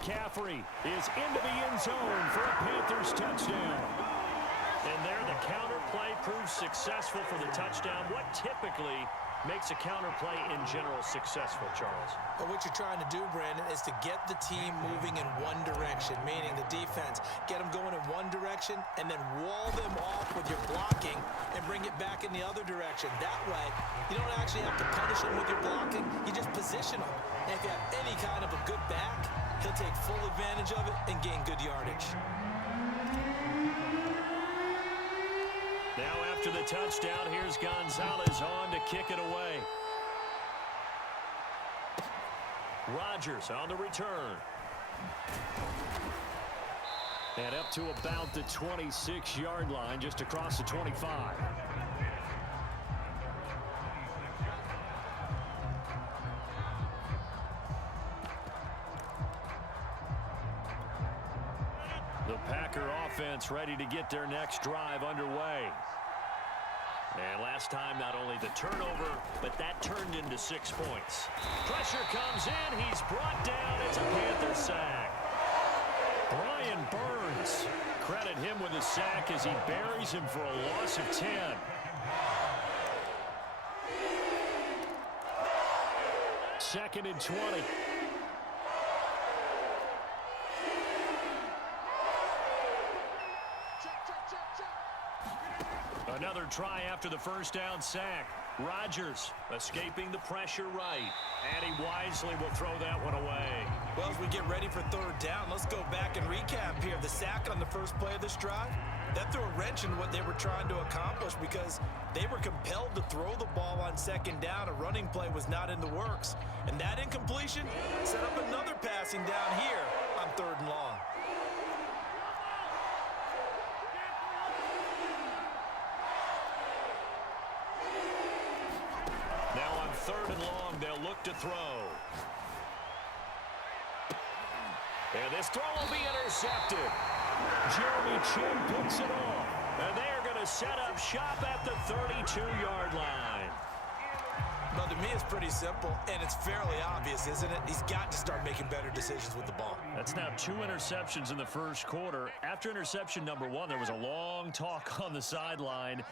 McCaffrey is into the end zone for a Panthers touchdown. And there the counter play proves successful for the touchdown. What typically makes a counter play in general successful, Charles? Well, what you're trying to do, Brandon, is to get the team moving in one direction, meaning the defense. Get them going in one direction and then wall them off with your blocking and bring it back in the other direction. That way, you don't actually have to punish them with your blocking. You just position them. And if you have any kind of a good back, he'll take full advantage of it and gain good yardage. Now after the touchdown, here's Gonzalez on to kick it away. Rodgers on the return. And up to about the 26-yard line, just across the 25. The Packer offense ready to get their next drive underway. And last time, not only the turnover, but that turned into 6 points. Pressure comes in. He's brought down. It's a Panther sack. Brian Burns. Credit him with a sack as he buries him for a loss of 10. Second and 20. Another try after the first down sack. Rodgers escaping the pressure right. And he wisely will throw that one away. Well, as we get ready for third down, let's go back and recap here. The sack on the first play of this drive, that threw a wrench in what they were trying to accomplish because they were compelled to throw the ball on second down. A running play was not in the works. And that incompletion set up another passing down here on third and long. Now on third and long, they'll look to throw. And this throw will be intercepted. Jeremy Chin picks it off. And they are going to set up shop at the 32-yard line. Well, to me, it's pretty simple, and it's fairly obvious, isn't it? He's got to start making better decisions with the ball. That's now 2 interceptions in the first quarter. After interception number 1, there was a long talk on the sideline.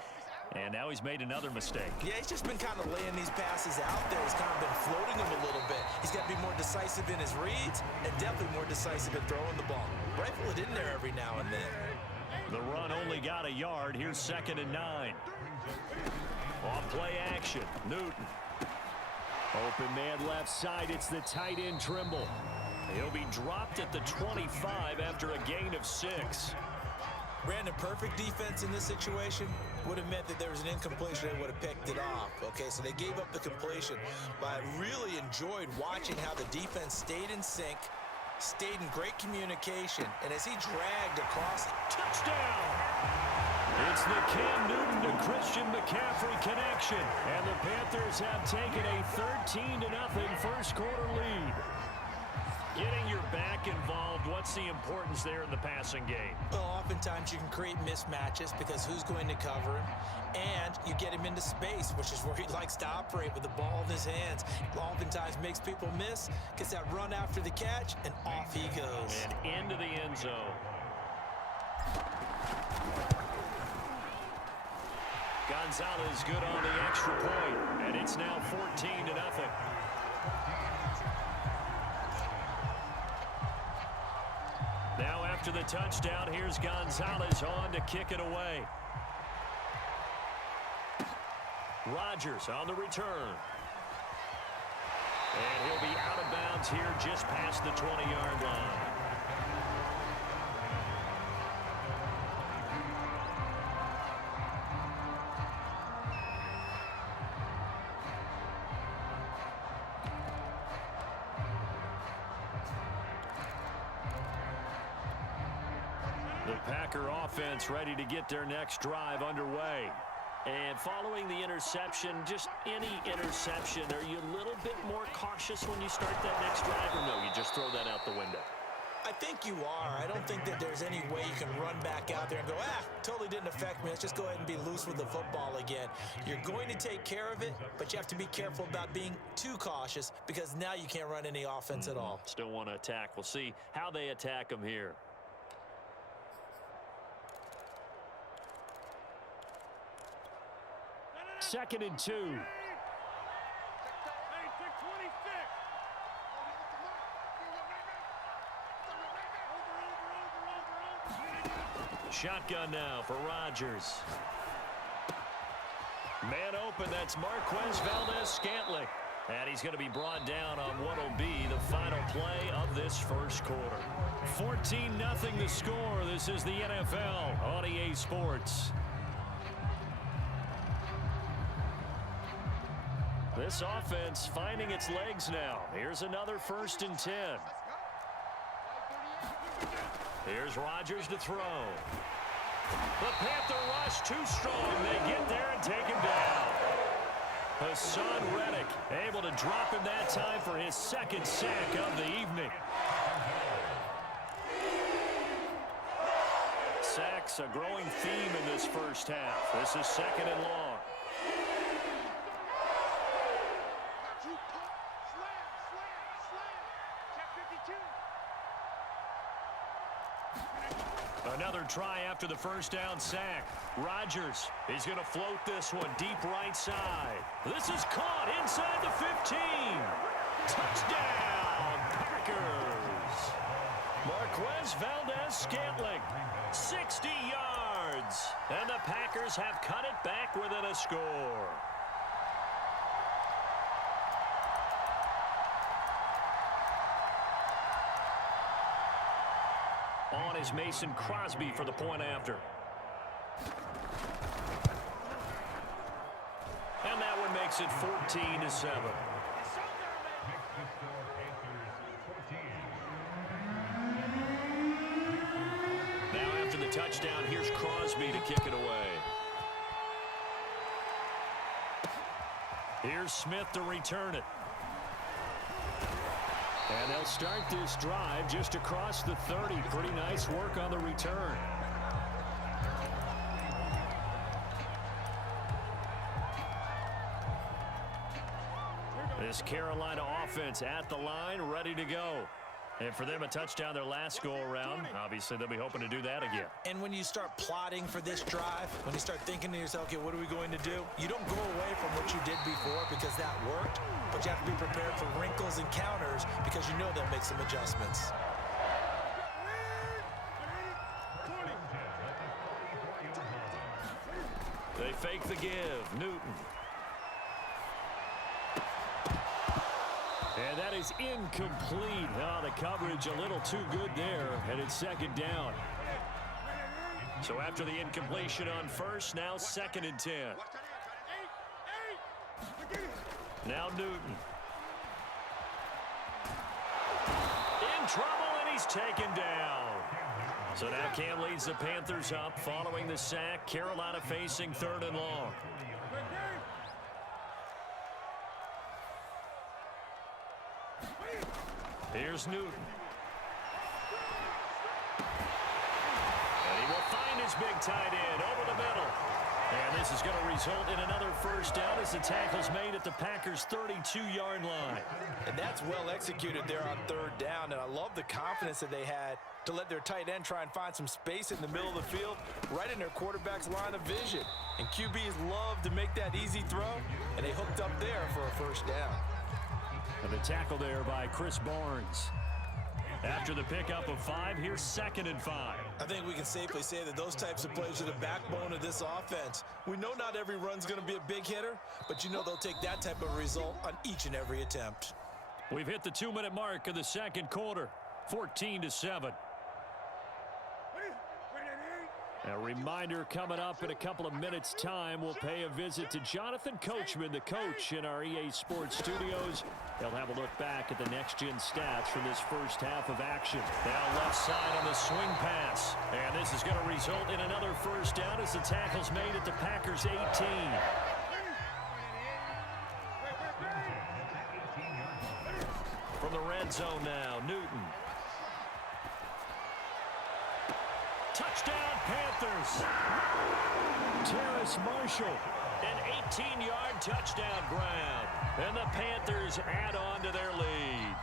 And now he's made another mistake. Yeah, he's just been kind of laying these passes out there. He's kind of been floating them a little bit. He's got to be more decisive in his reads and definitely more decisive in throwing the ball. Rifle it in there every now and then. The run only got a yard. Here's 2nd and 9. Off play action. Newton. Open man left side. It's the tight end Trimble. He'll be dropped at the 25 after a gain of 6. Brandon, perfect defense in this situation would have meant that there was an incompletion. They would have picked it off. Okay, so they gave up the completion. But I really enjoyed watching how the defense stayed in sync, stayed in great communication, and as he dragged across, touchdown! It's the Cam Newton to Christian McCaffrey connection. And the Panthers have taken a 13-0 first quarter lead. Getting your back involved, what's the importance there in the passing game? Well, oftentimes you can create mismatches because who's going to cover him? And you get him into space, which is where he likes to operate with the ball in his hands. Oftentimes makes people miss, gets that run after the catch, and off he goes. And into the end zone. Gonzalez good on the extra point, and it's now 14-0. Now after the touchdown, here's Gonzalez on to kick it away. Rodgers on the return. And he'll be out of bounds here just past the 20-yard line. The Packer offense ready to get their next drive underway. And following the interception, just any interception, are you a little bit more cautious when you start that next drive, or no, you just throw that out the window? I think you are. I don't think that there's any way you can run back out there and go, totally didn't affect me. Let's just go ahead and be loose with the football again. You're going to take care of it, but you have to be careful about being too cautious because now you can't run any offense at all. Still want to attack. We'll see how they attack them here. Second and 2. Shotgun now for Rodgers. Man open, that's Marquez Valdez-Scantling. And he's going to be brought down on what will be the final play of this first quarter. 14-0 the score. This is the NFL on EA Sports. This offense finding its legs now. Here's another 1st and 10. Here's Rodgers to throw. The Panther rush too strong. They get there and take him down. Hassan Reddick able to drop him that time for his 2nd sack of the evening. Sacks a growing theme in this first half. This is 2nd and long. Another try after the first down sack. Rodgers is going to float this one deep right side. This is caught inside the 15. Touchdown, Packers. Marquez Valdez-Scantling, 60 yards. And the Packers have cut it back within a score. On is Mason Crosby for the point after. And that one makes it 14-7. Now after the touchdown, here's Crosby to kick it away. Here's Smith to return it. And they'll start this drive just across the 30. Pretty nice work on the return. This Carolina offense at the line, ready to go. And for them, a touchdown their last go-around. Obviously, they'll be hoping to do that again. And when you start plotting for this drive, when you start thinking to yourself, okay, what are we going to do? You don't go away from what you did before because that worked, but you have to be prepared for wrinkles and counters because you know they'll make some adjustments. They fake the give. Newton. And that is incomplete. Oh, the coverage a little too good there, and it's 2nd down. So after the incompletion on first, now 2nd and 10. Now Newton. In trouble, and he's taken down. So now Cam leads the Panthers up following the sack. Carolina facing 3rd and long. Here's Newton. And he will find his big tight end over the middle. And this is going to result in another 1st down as the tackle's made at the Packers' 32-yard line. And that's well executed there on 3rd down. And I love the confidence that they had to let their tight end try and find some space in the middle of the field, right in their quarterback's line of vision. And QBs love to make that easy throw, and they hooked up there for a 1st down. And the tackle there by Chris Barnes. After the pickup of 5, here's 2nd and 5. I think we can safely say that those types of plays are the backbone of this offense. We know not every run's going to be a big hitter, but you know they'll take that type of result on each and every attempt. We've hit the 2-minute mark of the 2nd quarter, 14-7. A reminder coming up in a couple of minutes' time. We'll pay a visit to Jonathan Coachman, the coach in our EA Sports studios. They'll have a look back at the next-gen stats from this first half of action. Now left side on the swing pass. And this is going to result in another 1st down as the tackle's made at the Packers' 18. From the red zone now, Newton. Touchdown, Panthers. Terrace Marshall. An 18-yard touchdown grab. And the Panthers add on to their lead.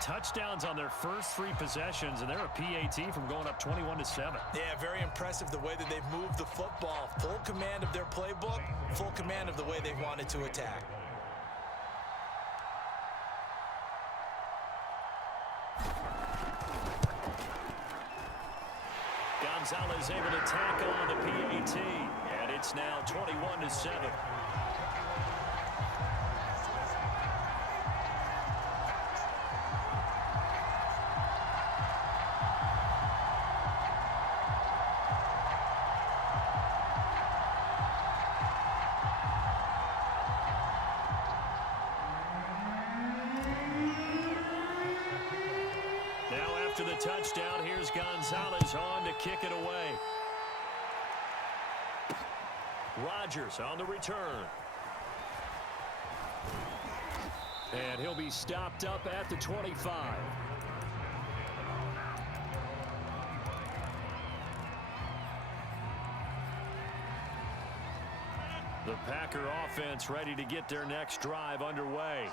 Touchdowns on their first 3 possessions, and they're a PAT from going up 21-7. Yeah, very impressive the way that they've moved the football. Full command of their playbook, full command of the way they wanted to attack. Gonzalez able to tackle on the PAT, and it's now 21-7. After the touchdown, here's Gonzalez on to kick it away. Rodgers on the return. And he'll be stopped up at the 25. The Packer offense ready to get their next drive underway.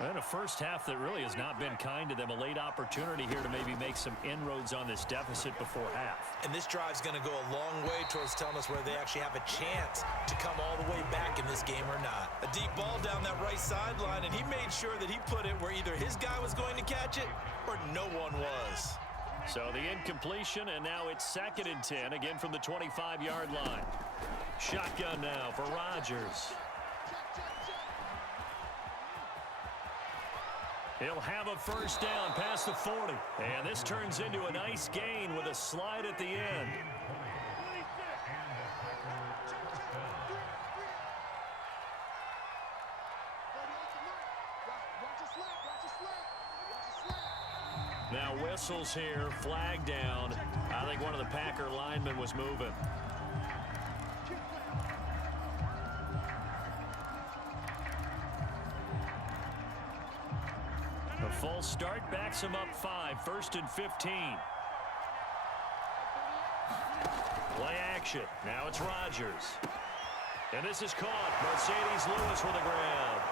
And a first half that really has not been kind to them. A late opportunity here to maybe make some inroads on this deficit before half. And this drive's going to go a long way towards telling us whether they actually have a chance to come all the way back in this game or not. A deep ball down that right sideline, and he made sure that he put it where either his guy was going to catch it or no one was. So the incompletion, and now it's 2nd and 10, again from the 25-yard line. Shotgun now for Rodgers. He'll have a first down past the 40. And this turns into a nice gain with a slide at the end. Now whistles here, flag down. I think one of the Packer linemen was moving. A false start backs him up 5, 1st and 15. Play action. Now it's Rodgers. And this is caught. Mercedes Lewis with a grab.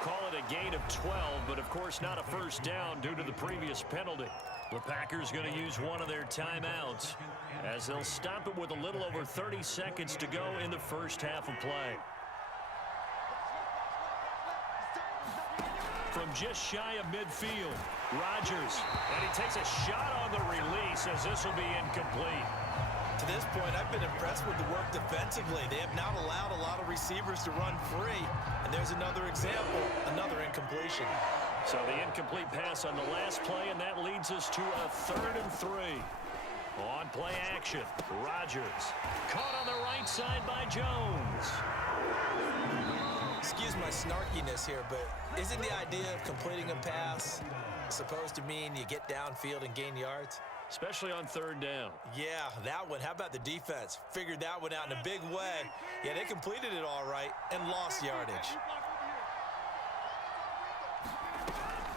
Call it a gain of 12, but of course not a first down due to the previous penalty. The Packers going to use one of their timeouts as they'll stop it with a little over 30 seconds to go in the first half of play. From just shy of midfield, Rodgers, and he takes a shot on the release as this will be incomplete. To this point, I've been impressed with the work defensively. They have not allowed a lot of receivers to run free, and there's another example, another incompletion. So the incomplete pass on the last play, and that leads us to a 3rd and 3. On play action, Rodgers caught on the right side by Jones. Excuse my snarkiness here, but isn't the idea of completing a pass supposed to mean you get downfield and gain yards? Especially on 3rd down. Yeah, that one. How about the defense? Figured that one out in a big way. Yeah, they completed it all right and lost yardage.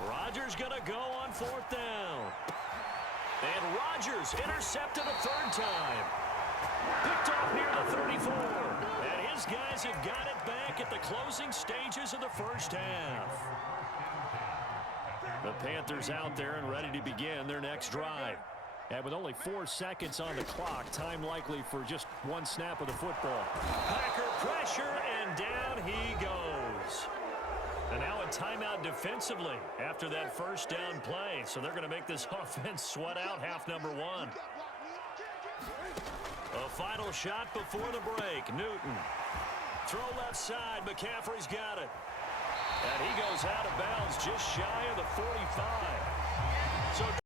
Rodgers going to go on 4th down. And Rodgers intercepted a 3rd time. Picked off near the 34. And his guys have got it back at the closing stages of the first half. The Panthers out there and ready to begin their next drive. And with only 4 seconds on the clock, time likely for just one snap of the football. Packer pressure, and down he goes. And now a timeout defensively after that first down play. So they're going to make this offense sweat out half number 1. A final shot before the break. Newton. Throw left side. McCaffrey's got it. And he goes out of bounds just shy of the 45. So